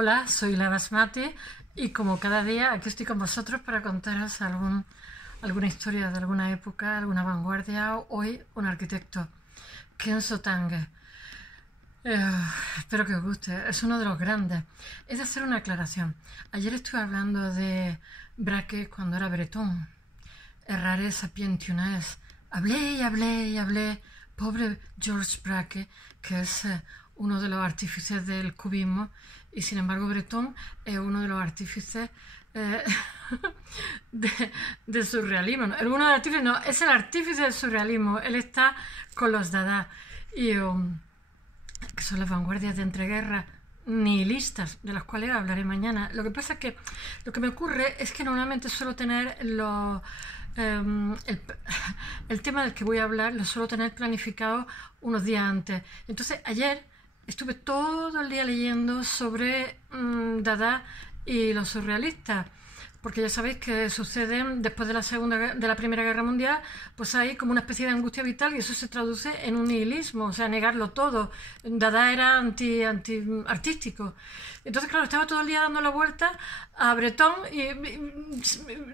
Hola, soy la Basmati y como cada día aquí estoy con vosotros para contaros alguna historia de alguna época, alguna vanguardia. Hoy un arquitecto, Kenzo Tange. Eh, Espero que os guste, es uno de los grandes. He de hacer una aclaración. Ayer estuve hablando de Braque cuando era bretón. Errare sapientiunes. Hablé y hablé y hablé. Pobre Georges Braque, que es uno de los artífices del cubismo, y sin embargo Breton es uno de los artífices eh, del surrealismo. ¿No? Uno de los artífices, no, es el artífice del surrealismo. Él está con los Dada, y que son las vanguardias de entreguerras nihilistas, de las cuales hablaré mañana. Lo que pasa es que lo que me ocurre es que normalmente suelo tener el tema del que voy a hablar lo suelo tener planificado unos días antes. Entonces ayer estuve todo el día leyendo sobre Dada y los surrealistas, porque ya sabéis que suceden después de la Primera Guerra Mundial, pues hay como una especie de angustia vital y eso se traduce en un nihilismo, o sea, negarlo todo. Dada era anti artístico. Entonces, claro, estaba todo el día dando la vuelta a Breton y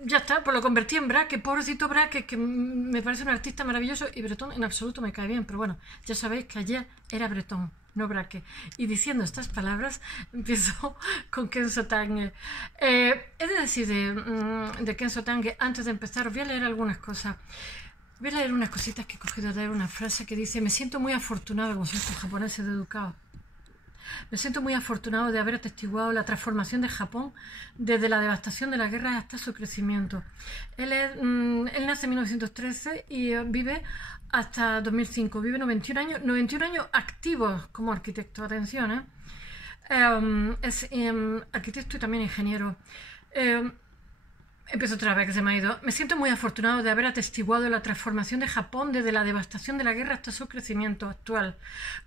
ya está, pues lo convertí en Braque, pobrecito Braque, que me parece un artista maravilloso, y Breton en absoluto me cae bien, pero bueno, ya sabéis que ayer era Breton, no Braque. Y diciendo estas palabras, empiezo con Kenzo Tange. He de decir de Kenzo Tange, antes de empezar, os voy a leer algunas cosas. Voy a leer unas cositas que he cogido de una frase que dice: me siento muy afortunado, como son estos japoneses de educados. Me siento muy afortunado de haber atestiguado la transformación de Japón desde la devastación de la guerra hasta su crecimiento. Él nace en 1913 y vive hasta 2005. Vive 91 años activos como arquitecto. Atención, es arquitecto y también ingeniero. Empiezo otra vez, que se me ha ido. Me siento muy afortunado de haber atestiguado la transformación de Japón desde la devastación de la guerra hasta su crecimiento actual.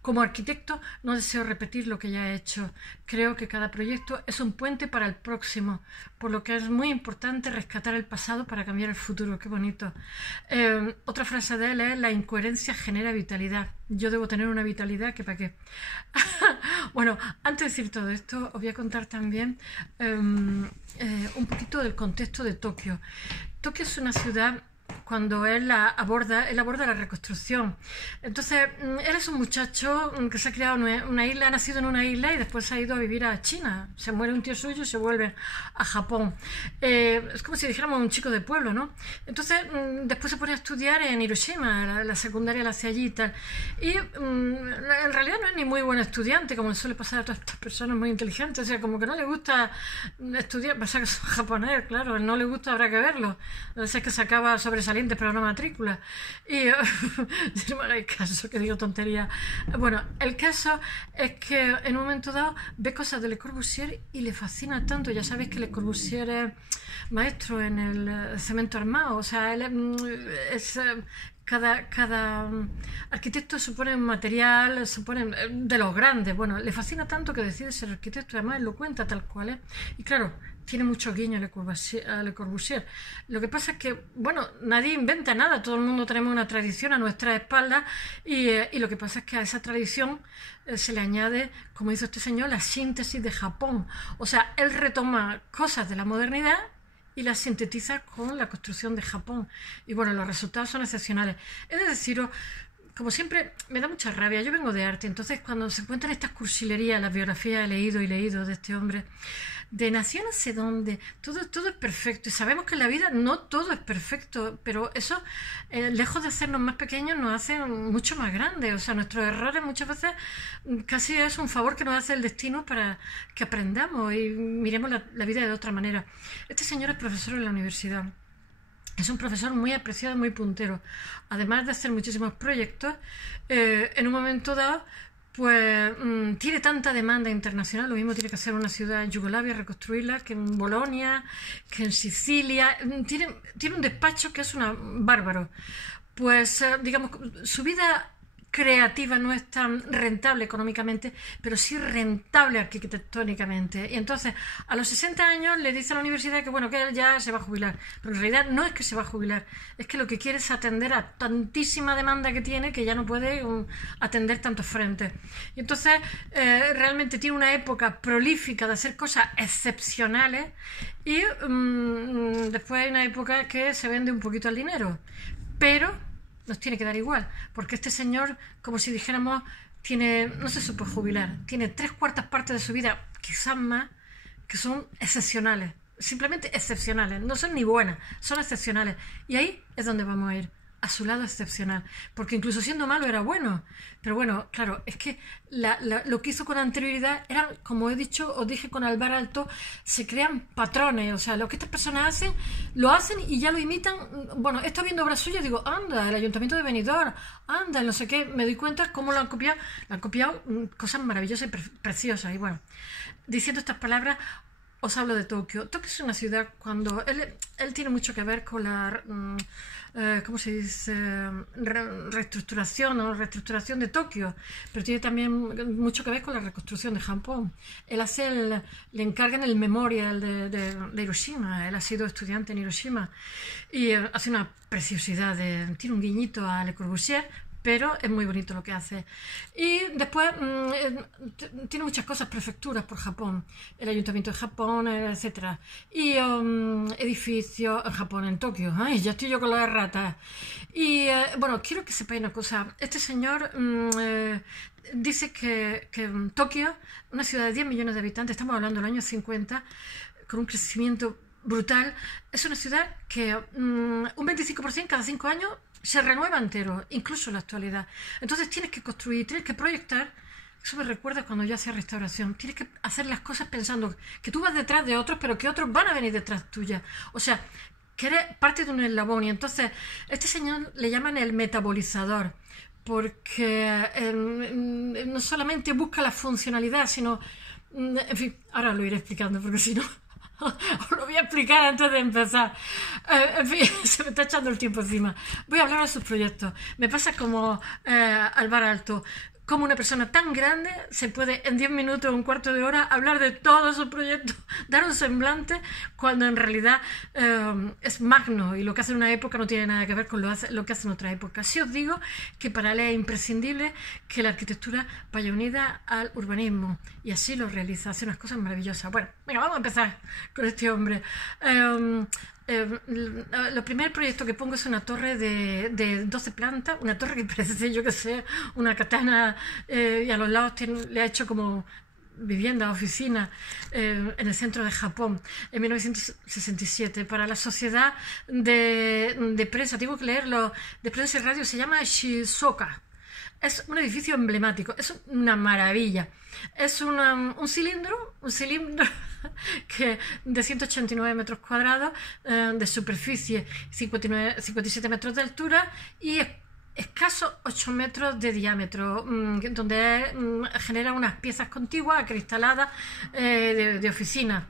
Como arquitecto no deseo repetir lo que ya he hecho. Creo que cada proyecto es un puente para el próximo, por lo que es muy importante rescatar el pasado para cambiar el futuro. Qué bonito. Otra frase de él es: la incoherencia genera vitalidad. Yo debo tener una vitalidad que para qué. Bueno, antes de decir todo esto, os voy a contar también un poquito del contexto de Tokio. Tokio es una ciudad, cuando él aborda la reconstrucción. Entonces, él es un muchacho que se ha criado en una isla, ha nacido en una isla y después se ha ido a vivir a China. Se muere un tío suyo y se vuelve a Japón. Es como si dijéramos un chico de pueblo, ¿no? Entonces, después se pone a estudiar en Hiroshima, la secundaria la hace allí y tal. Y en realidad no es ni muy buen estudiante, como le suele pasar a todas estas personas muy inteligentes. O sea, como que no le gusta estudiar, pasa que es japonés, claro, no le gusta, habrá que verlo. Es que se acaba sobresaliente, pero no matrícula. Y no me hagáis caso, que digo tontería. Bueno, el caso es que en un momento dado ve cosas de Le Corbusier y le fascina tanto. Ya sabéis que Le Corbusier es maestro en el cemento armado, o sea, él es cada arquitecto supone un material, supone de los grandes. Bueno, le fascina tanto que decide ser arquitecto, además él lo cuenta tal cual es. Y claro, tiene mucho guiño a Le Corbusier. Lo que pasa es que, bueno, nadie inventa nada, todo el mundo tenemos una tradición a nuestra espalda y lo que pasa es que a esa tradición se le añade, como hizo este señor, la síntesis de Japón. O sea, él retoma cosas de la modernidad y las sintetiza con la construcción de Japón. Y bueno, los resultados son excepcionales. Es de deciros, como siempre, me da mucha rabia. Yo vengo de arte, entonces cuando se cuentan estas cursilerías, las biografías he leído y leído de este hombre, de nació no sé dónde, todo es perfecto. Y sabemos que en la vida no todo es perfecto, pero eso, lejos de hacernos más pequeños, nos hace mucho más grandes. O sea, nuestros errores muchas veces casi es un favor que nos hace el destino para que aprendamos y miremos la vida de otra manera. Este señor es profesor en la universidad. Es un profesor muy apreciado, muy puntero. Además de hacer muchísimos proyectos, en un momento dado, pues tiene tanta demanda internacional. Lo mismo tiene que hacer una ciudad en Yugoslavia, reconstruirla, que en Bolonia, que en Sicilia. Tiene un despacho que es bárbaro. Pues, digamos, su vida creativa, no es tan rentable económicamente, pero sí rentable arquitectónicamente. Y entonces, a los 60 años le dice a la universidad que bueno, que él ya se va a jubilar. Pero en realidad no es que se va a jubilar, es que lo que quiere es atender a tantísima demanda que tiene que ya no puede atender tantos frentes. Y entonces, realmente tiene una época prolífica de hacer cosas excepcionales y después hay una época que se vende un poquito al dinero. Pero nos tiene que dar igual, porque este señor, como si dijéramos, no se supo jubilar, tiene 3/4 partes de su vida, quizás más, que son excepcionales, simplemente excepcionales, no son ni buenas, son excepcionales. Y ahí es donde vamos a ir, a su lado excepcional, porque incluso siendo malo era bueno. Pero bueno, claro, es que lo que hizo con anterioridad eran, como he dicho, os dije con Alvar Aalto, se crean patrones, o sea, lo que estas personas hacen, lo hacen y ya lo imitan. Bueno, estoy viendo obras suyas, digo, anda, el Ayuntamiento de Benidorm, anda, no sé qué, me doy cuenta cómo lo han copiado cosas maravillosas y preciosas. Y bueno, diciendo estas palabras, os hablo de Tokio. Tokio es una ciudad cuando... Él tiene mucho que ver con la... ¿cómo se dice? Reestructuración de Tokio, pero tiene también mucho que ver con la reconstrucción de Japón. Él le encargan el memorial de Hiroshima. Él ha sido estudiante en Hiroshima y hace una preciosidad. Tiene un guiñito a Le Corbusier, pero es muy bonito lo que hace. Y después tiene muchas cosas, prefecturas por Japón, el Ayuntamiento de Japón, etc. Y edificios en Japón, en Tokio. Ay, ya estoy yo con las ratas. Y bueno, quiero que sepáis una cosa. Este señor dice que Tokio, una ciudad de 10 millones de habitantes, estamos hablando del año 50, con un crecimiento brutal, es una ciudad que un 25% cada 5 años se renueva entero, incluso en la actualidad. Entonces tienes que construir, tienes que proyectar. Eso me recuerda cuando yo hacía restauración. Tienes que hacer las cosas pensando que tú vas detrás de otros, pero que otros van a venir detrás tuya. O sea, que eres parte de un eslabón. Y entonces, este señor le llaman el metabolizador, porque no solamente busca la funcionalidad, sino... En fin, ahora lo iré explicando, porque si no... Os lo voy a explicar antes de empezar. En fin, se me está echando el tiempo encima. Voy a hablar de sus proyectos. Me pasa como Alvar Aalto. Como una persona tan grande se puede en 10 minutos o un cuarto de hora hablar de todos sus proyectos, dar un semblante, cuando en realidad es magno y lo que hace en una época no tiene nada que ver con lo que hace en otra época. Sí os digo que para él es imprescindible que la arquitectura vaya unida al urbanismo y así lo realiza, hace unas cosas maravillosas. Bueno, venga, vamos a empezar con este hombre. El primer proyecto que pongo es una torre de 12 plantas, una torre que parece, yo que sé, una katana, y a los lados le ha hecho como vivienda, oficina, en el centro de Japón, en 1967, para la sociedad de prensa. Tengo que leerlo, de prensa y radio, se llama Shizuoka. Es un edificio emblemático, es una maravilla. Es un cilindro que de 189 metros cuadrados de superficie, 57 metros de altura y escasos 8 metros de diámetro, donde genera unas piezas contiguas, acristaladas, de oficina.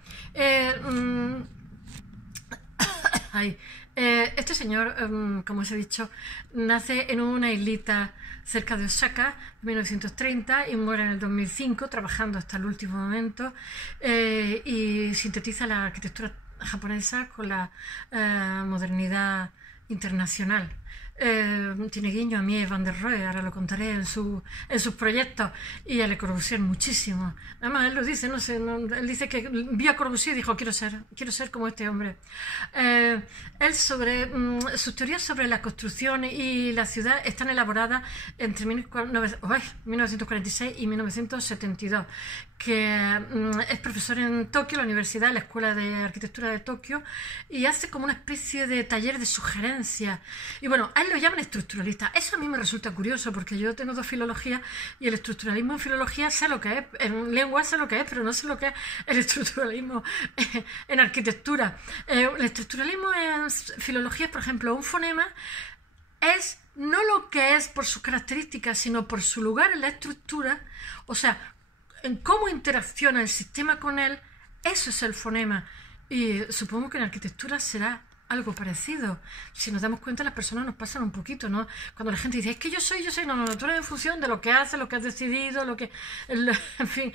Este señor, como os he dicho, nace en una islita cerca de Osaka en 1930 y muere en el 2005 trabajando hasta el último momento, y sintetiza la arquitectura japonesa con la modernidad internacional. Tiene guiño a Mies van der Rohe, ahora lo contaré en sus proyectos, y a Le Corbusier muchísimo. Además él lo dice, no sé, él dice que vio a Corbusier y dijo quiero ser como este hombre. Él sus teorías sobre la construcción y la ciudad están elaboradas entre 1946 y 1972, que es profesor en Tokio, la universidad, la Escuela de Arquitectura de Tokio, y hace como una especie de taller de sugerencia. Y bueno, a él lo llaman estructuralista. Eso a mí me resulta curioso, porque yo tengo 2 filologías y el estructuralismo en filología sé lo que es, en lengua sé lo que es, pero no sé lo que es el estructuralismo en arquitectura. El estructuralismo en filología, por ejemplo, un fonema es no lo que es por sus características, sino por su lugar en la estructura, o sea, en cómo interacciona el sistema con él. Eso es el fonema, y supongo que en arquitectura será algo parecido. Si nos damos cuenta, las personas nos pasan un poquito, ¿no? Cuando la gente dice, es que yo soy, no, no, tú eres en función de lo que haces, lo que has decidido, en fin,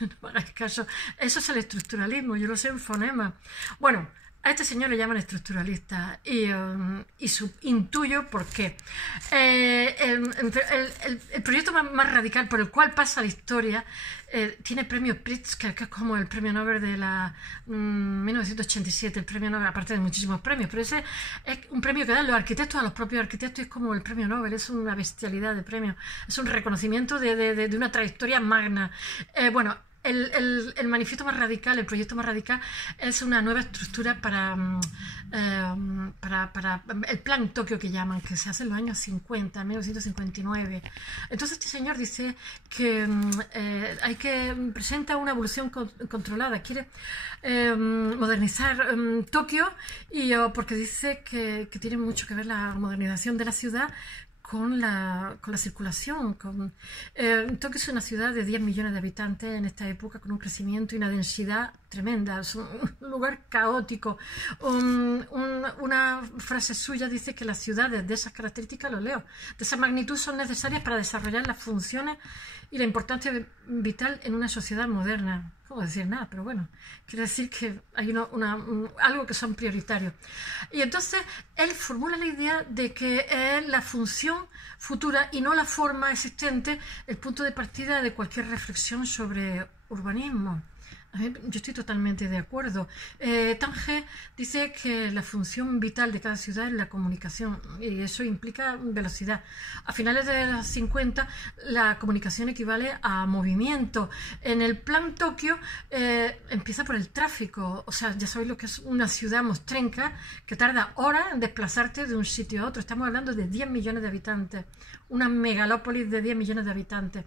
no me hagáis caso. Eso es el estructuralismo, yo lo sé en fonema. Bueno, a este señor le llaman estructuralista y intuyo por qué. El proyecto más radical por el cual pasa la historia tiene premio Pritzker, que es como el premio Nobel de la 1987, el premio Nobel, aparte de muchísimos premios, pero ese es un premio que dan los arquitectos a los propios arquitectos, es como el premio Nobel, es una bestialidad de premio, es un reconocimiento de una trayectoria magna. Bueno, el manifiesto más radical, el proyecto más radical es una nueva estructura para el plan Tokio que llaman, que se hace en los años 50, 1959. Entonces este señor dice que presenta una evolución controlada, quiere modernizar Tokio porque dice que tiene mucho que ver la modernización de la ciudad con la circulación. Tokio es una ciudad de 10 millones de habitantes en esta época, con un crecimiento y una densidad tremenda, es un lugar caótico. Una frase suya dice que las ciudades de esas características, lo leo, de esa magnitud son necesarias para desarrollar las funciones y la importancia vital en una sociedad moderna. No puedo decir nada, pero bueno, quiere decir que hay algo que son prioritarios. Y entonces él formula la idea de que es la función futura y no la forma existente el punto de partida de cualquier reflexión sobre urbanismo. Yo estoy totalmente de acuerdo. Tange dice que la función vital de cada ciudad es la comunicación y eso implica velocidad. A finales de los 50 la comunicación equivale a movimiento. En el plan Tokio empieza por el tráfico, o sea, ya sabéis lo que es una ciudad mostrenca que tarda horas en desplazarte de un sitio a otro. Estamos hablando de 10 millones de habitantes, una megalópolis de 10 millones de habitantes.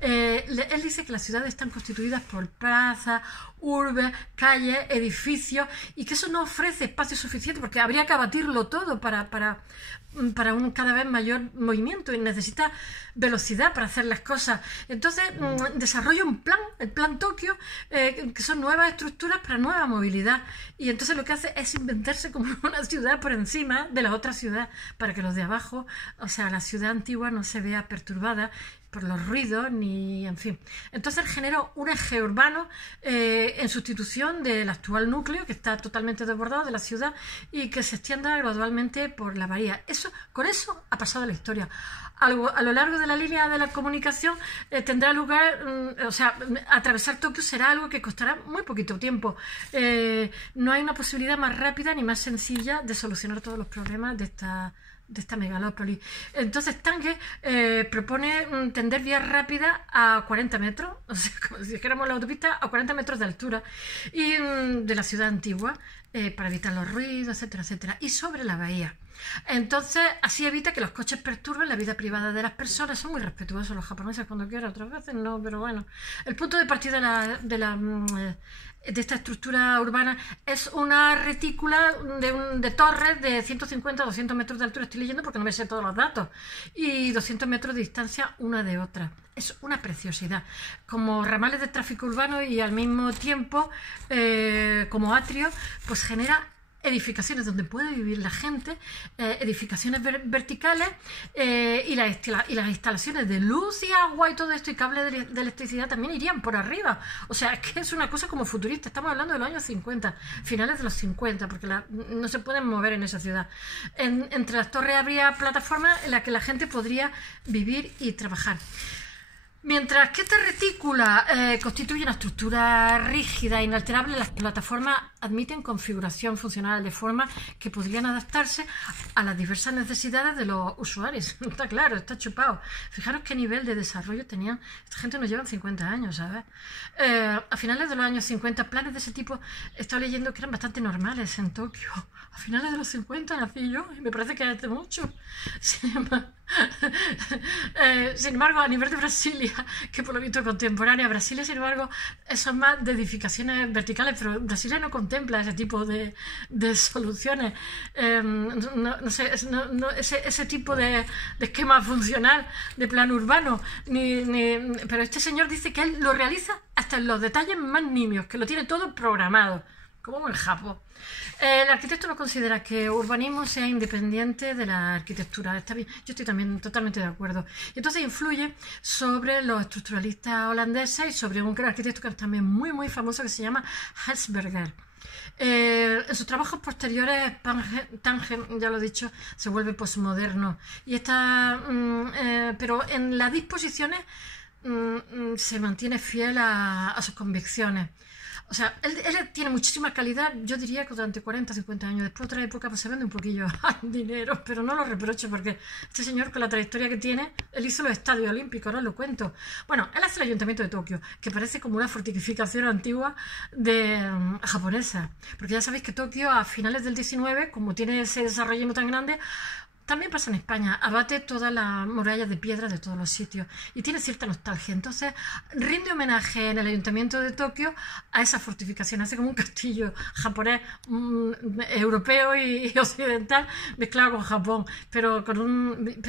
Él dice que las ciudades están constituidas por plazas, urbes, calles, edificios, y que eso no ofrece espacio suficiente porque habría que abatirlo todo para un cada vez mayor movimiento y necesita velocidad para hacer las cosas. Entonces desarrolla un plan, el plan Tokio, que son nuevas estructuras para nueva movilidad, y entonces lo que hace es inventarse como una ciudad por encima de la otra ciudad para que los de abajo, o sea, la ciudad antigua no se vea perturbada por los ruidos, ni en fin. Entonces generó un eje urbano en sustitución del actual núcleo, que está totalmente desbordado de la ciudad y que se extienda gradualmente por la bahía. Con eso ha pasado la historia. A lo largo de la línea de la comunicación tendrá lugar, o sea, atravesar Tokio será algo que costará muy poquito tiempo. No hay una posibilidad más rápida ni más sencilla de solucionar todos los problemas de esta megalópolis. Entonces Tange propone tender vías rápidas a 40 metros, o sea, como si dijéramos la autopista, a 40 metros de altura y de la ciudad antigua, para evitar los ruidos, etcétera, etcétera, y sobre la bahía. Entonces así evita que los coches perturben la vida privada de las personas. Son muy respetuosos los japoneses cuando quieren, otras veces no, pero bueno. El punto de partida de esta estructura urbana es una retícula de torres de 150 a 200 metros de altura, estoy leyendo porque no me sé todos los datos, y 200 metros de distancia una de otra. Es una preciosidad, como ramales de tráfico urbano y al mismo tiempo como atrio, pues genera edificaciones donde puede vivir la gente, edificaciones verticales y las instalaciones de luz y agua y todo esto y cables de electricidad también irían por arriba. O sea, es que es una cosa como futurista. Estamos hablando de los años 50, finales de los 50, porque no se pueden mover en esa ciudad. Entre las torres habría plataformas en las que la gente podría vivir y trabajar. Mientras que esta retícula constituye una estructura rígida e inalterable, las plataformas admiten configuración funcional de forma que podrían adaptarse a las diversas necesidades de los usuarios. Está claro, está chupado. Fijaros qué nivel de desarrollo tenían. Esta gente nos lleva 50 años, ¿sabes? A finales de los años 50, planes de ese tipo he estado leyendo que eran bastante normales en Tokio. A finales de los 50 nací yo y me parece que es de mucho. Sin embargo, a nivel de Brasilia, que por lo visto es contemporánea, Brasilia, sin embargo, son más de edificaciones verticales, pero Brasilia no contempla ese tipo de soluciones. No sé, ese tipo de esquema funcional de plan urbano. Pero este señor dice que él lo realiza hasta en los detalles más nimios, que lo tiene todo programado. como buen Japón. El arquitecto no considera que urbanismo sea independiente de la arquitectura. Está bien, yo estoy también totalmente de acuerdo. Y entonces influye sobre los estructuralistas holandeses y sobre un arquitecto que es también muy, muy famoso que se llama Hesberger. En sus trabajos posteriores, Tange, ya lo he dicho, se vuelve posmoderno. Y está, pero en las disposiciones se mantiene fiel a sus convicciones. O sea, él tiene muchísima calidad, yo diría que durante 40, 50 años. Después, otra época, pues se vende un poquillo al dinero, pero no lo reprocho porque este señor, con la trayectoria que tiene, él hizo los estadios olímpicos, ahora lo cuento. Bueno, él hace el Ayuntamiento de Tokio, que parece como una fortificación antigua japonesa. Porque ya sabéis que Tokio, a finales del 19, como tiene ese desarrollo tan grande, también pasa en España, abate todas las murallas de piedra de todos los sitios y tiene cierta nostalgia. Entonces rinde homenaje en el Ayuntamiento de Tokio a esa fortificación, hace como un castillo japonés, europeo y occidental mezclado con Japón, pero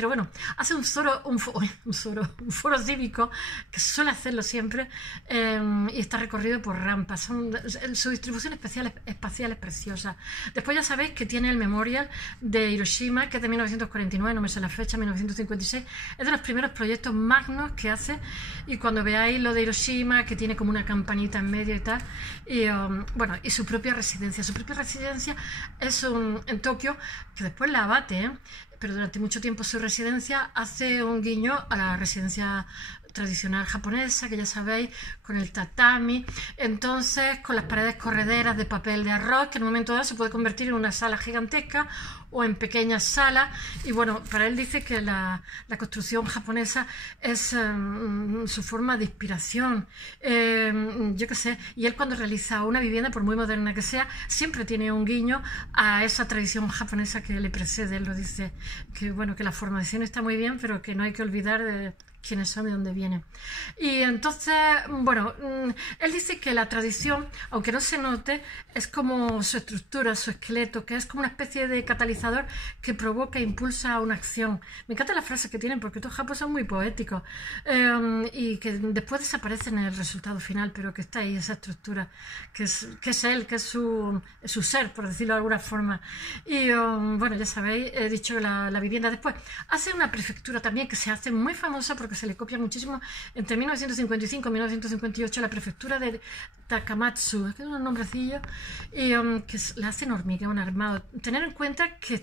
bueno, hace un foro cívico que suele hacerlo siempre, y está recorrido por rampas. Su distribución espacial es preciosa. Después ya sabéis que tiene el Memorial de Hiroshima, que es de 1949, no me sé la fecha, 1956, es de los primeros proyectos magnos que hace. Y cuando veáis lo de Hiroshima, que tiene como una campanita en medio y tal, y bueno, y su propia residencia es en Tokio, que después la abate, pero durante mucho tiempo su residencia hace un guiño a la residencia tradicional japonesa, que ya sabéis, con el tatami, entonces con las paredes correderas de papel de arroz, que en un momento dado se puede convertir en una sala gigantesca o en pequeñas salas. Y bueno, para él dice que la construcción japonesa es su forma de inspiración, yo qué sé, y él cuando realiza una vivienda, por muy moderna que sea, siempre tiene un guiño a esa tradición japonesa que le precede. Él lo dice, que bueno, que la formación está muy bien, pero que no hay que olvidar de quiénes son, de dónde vienen. Y entonces, bueno, él dice que la tradición, aunque no se note, es como su estructura, su esqueleto, que es como una especie de catalizador que provoca e impulsa una acción. Me encanta la frase que tienen, porque estos japoneses son muy poéticos, y que después desaparecen en el resultado final, pero que está ahí esa estructura, que es él, que es su ser, por decirlo de alguna forma. Y bueno, ya sabéis, he dicho la vivienda. Después hace una prefectura también que se hace muy famosa porque se le copia muchísimo entre 1955 y 1958, la prefectura de Takamatsu, que es un nombrecillo, y que la hacen hormigón armado. Tener en cuenta que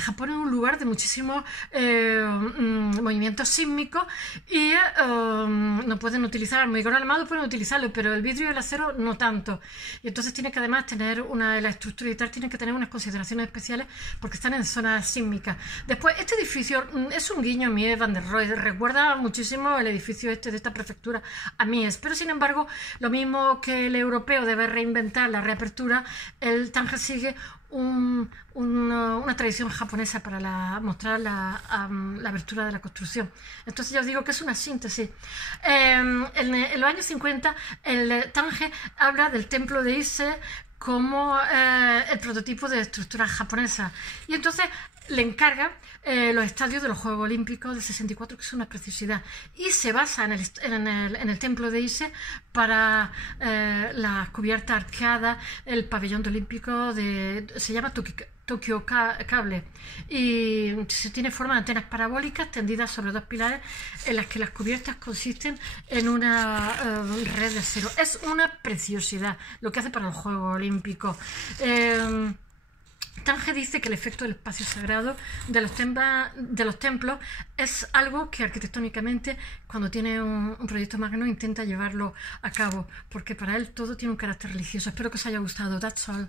Japón es un lugar de muchísimos movimientos sísmicos y no pueden utilizar hormigón armado, pueden utilizarlo, pero el vidrio y el acero no tanto. Y entonces tiene que además tener la estructura y tal, tiene que tener unas consideraciones especiales porque están en zonas sísmicas. Después, este edificio es un guiño a Mies van der Rohe, recuerda muchísimo el edificio de esta prefectura a Mies, pero sin embargo, lo mismo que el europeo debe reinventar la reapertura, el Tange sigue una tradición japonesa para mostrar la apertura de la construcción. Entonces ya os digo que es una síntesis. En los años 50 el Tange habla del templo de Ise como el prototipo de estructura japonesa, y entonces le encarga los estadios de los Juegos Olímpicos del 64, que es una preciosidad, y se basa en el templo de Ise para las cubiertas arqueadas, el pabellón olímpico se llama Tokyo Cable, y se tiene forma de antenas parabólicas tendidas sobre dos pilares en las que las cubiertas consisten en una red de acero. Es una preciosidad lo que hace para los Juegos Olímpicos. Tange dice que el efecto del espacio sagrado de los templos es algo que arquitectónicamente, cuando tiene un proyecto magno, intenta llevarlo a cabo, porque para él todo tiene un carácter religioso. Espero que os haya gustado. That's all.